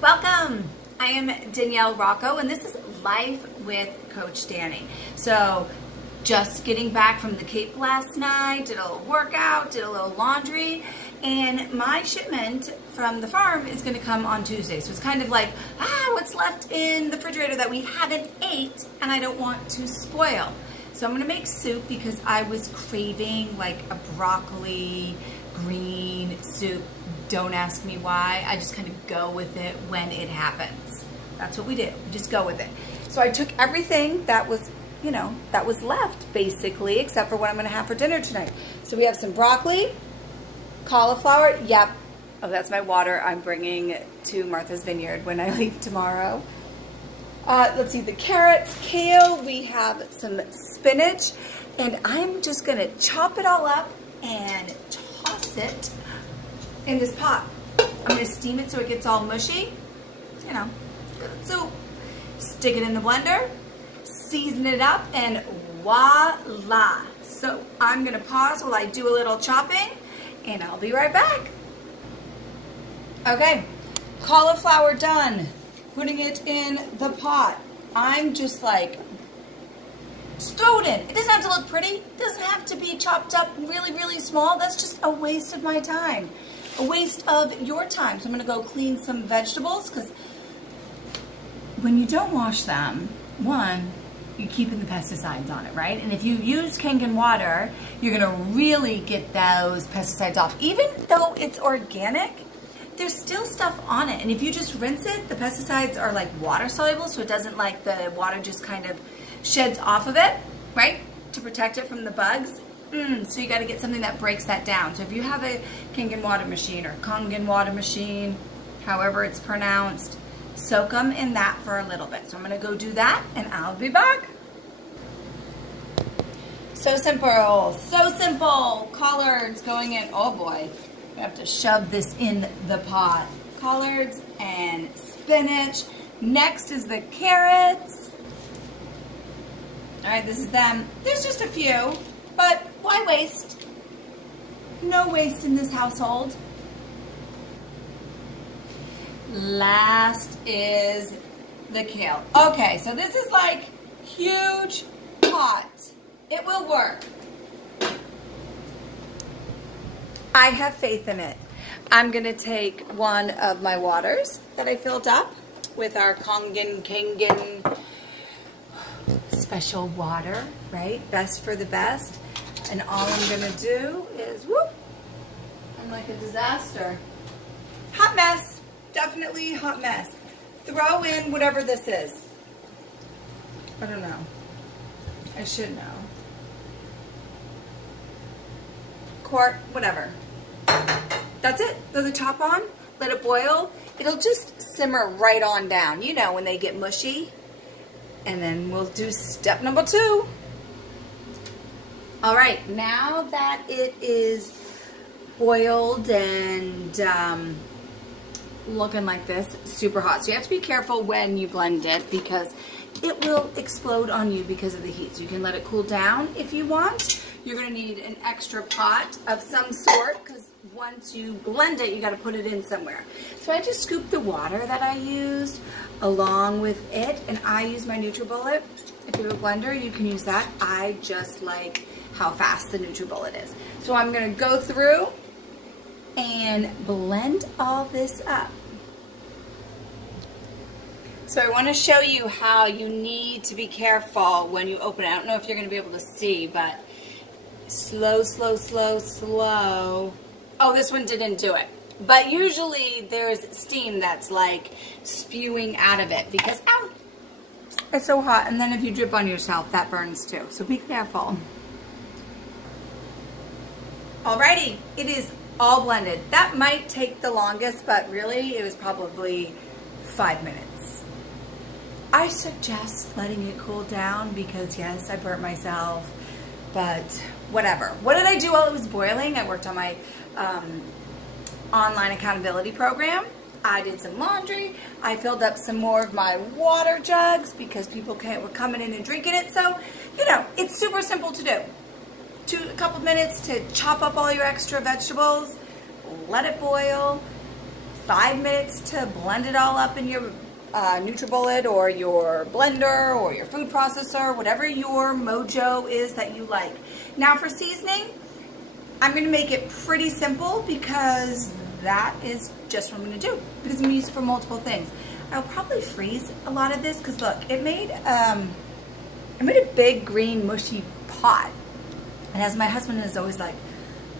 Welcome! I am Danielle Rocco and this is Life with Coach Dani. So just getting back from the Cape last night, did a little workout, did a little laundry, and my shipment from the farm is going to come on Tuesday. So it's kind of like, what's left in the refrigerator that we haven't ate and I don't want to spoil. So I'm going to make soup because I was craving like a broccoli green soup. Don't ask me why. I just kind of go with it when it happens. That's what we do. We just go with it. So I took everything that was, that was left basically, except for what I'm going to have for dinner tonight. So we have some broccoli, cauliflower. Yep. Oh, that's my water I'm bringing to Martha's Vineyard when I leave tomorrow. Let's see, the carrots, kale. We have some spinach. And I'm just going to chop it all up and toss it in this pot. I'm going to steam it so it gets all mushy. So stick it in the blender, season it up, and voila. So I'm going to pause while I do a little chopping, and I'll be right back. Okay, cauliflower done. Putting it in the pot. I'm just like, just throw it in. It doesn't have to look pretty. It doesn't have to be chopped up really, really small. That's just a waste of my time. A waste of your time. So I'm going to go clean some vegetables because when you don't wash them, one, you're keeping the pesticides on it, right? And if you use Kangen water, you're going to really get those pesticides off. Even though it's organic, there's still stuff on it. And if you just rinse it, the pesticides are like water soluble, so it doesn't like the water just kind of sheds off of it, right? To protect it from the bugs. So you got to get something that breaks that down. So if you have a Kangen water machine or Kangen water machine, however it's pronounced, soak them in that for a little bit. So I'm going to go do that and I'll be back. So simple, so simple. Collards going in. Oh boy, I have to shove this in the pot. Collards and spinach. Next is the carrots. All right, this is them. There's just a few. But why waste? No waste in this household. Last is the kale. Okay, so this is like huge pot. It will work. I have faith in it. I'm gonna take one of my waters that I filled up with our Kangen special water, right? Best for the best. And all I'm gonna do is, whoop, I'm like a disaster. Hot mess, definitely hot mess. Throw in whatever this is. I don't know, I should know. Quart, whatever. That's it, throw the top on, let it boil. It'll just simmer right on down, when they get mushy. And then we'll do step number 2. All right, now that it is boiled and looking like this, super hot. So you have to be careful when you blend it because it will explode on you because of the heat. So you can let it cool down if you want. You're gonna need an extra pot of some sort because once you blend it, you gotta put it in somewhere. So I just scooped the water that I used along with it, and I use my NutriBullet. If you have a blender, you can use that. I just like how fast the NutriBullet is. So I'm gonna go through and blend all this up. So I wanna show you how you need to be careful when you open it. I don't know if you're gonna be able to see, but slow, slow, slow, slow. Oh, this one didn't do it. But usually there's steam that's like spewing out of it because, ow, it's so hot. And then if you drip on yourself, that burns too. So be careful. Alrighty, it is all blended. That might take the longest, but really it was probably 5 minutes. I suggest letting it cool down because yes, I burnt myself, but whatever. What did I do while it was boiling? I worked on my online accountability program. I did some laundry. I filled up some more of my water jugs because people were coming in and drinking it. So, it's super simple to do. A couple minutes to chop up all your extra vegetables, let it boil, 5 minutes to blend it all up in your NutriBullet or your blender or your food processor, whatever your mojo is that you like. Now for seasoning, I'm going to make it pretty simple because that is just what I'm going to do, because I'm going to use it for multiple things. I'll probably freeze a lot of this because look, I made a big green mushy pot, and as my husband is always like,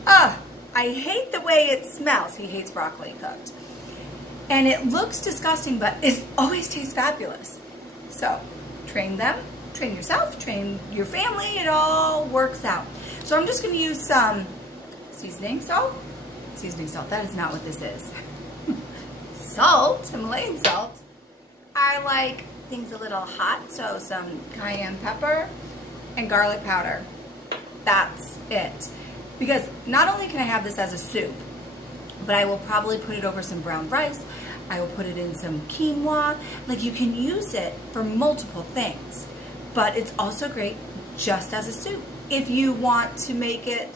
I hate the way it smells. He hates broccoli cooked. And it looks disgusting, but it always tastes fabulous. So train them, train yourself, train your family, it all works out. So I'm just going to use some seasoning salt. Seasoning salt, that is not what this is. Salt, Himalayan salt. I like things a little hot, so some cayenne pepper and garlic powder. That's it. Because not only can I have this as a soup, but I will probably put it over some brown rice. I will put it in some quinoa. Like, you can use it for multiple things, but it's also great just as a soup. If you want to make it,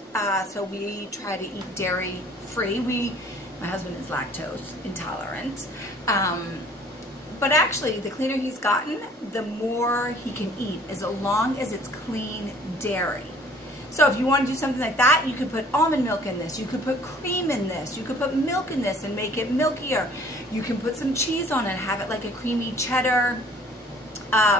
so we try to eat dairy free. My husband is lactose intolerant. But actually, the cleaner he's gotten, the more he can eat, as long as it's clean dairy. So if you want to do something like that, you could put almond milk in this. You could put cream in this. You could put milk in this and make it milkier. You can put some cheese on it and have it like a creamy cheddar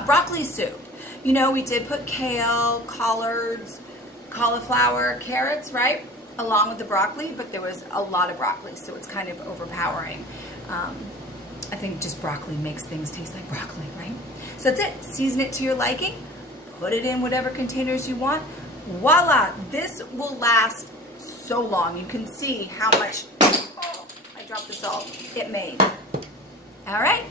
broccoli soup. You know, we did put kale, collards, cauliflower, carrots, right? Along with the broccoli, but there was a lot of broccoli, so it's kind of overpowering. I think just broccoli makes things taste like broccoli, right? So that's it. Season it to your liking. Put it in whatever containers you want. Voila, this will last so long. You can see how much, oh, I dropped the salt, it made. All right,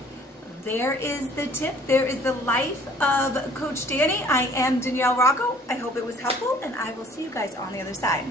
there is the tip. There is the life of Coach Dani. I am Danielle Rocco. I hope it was helpful, and I will see you guys on the other side.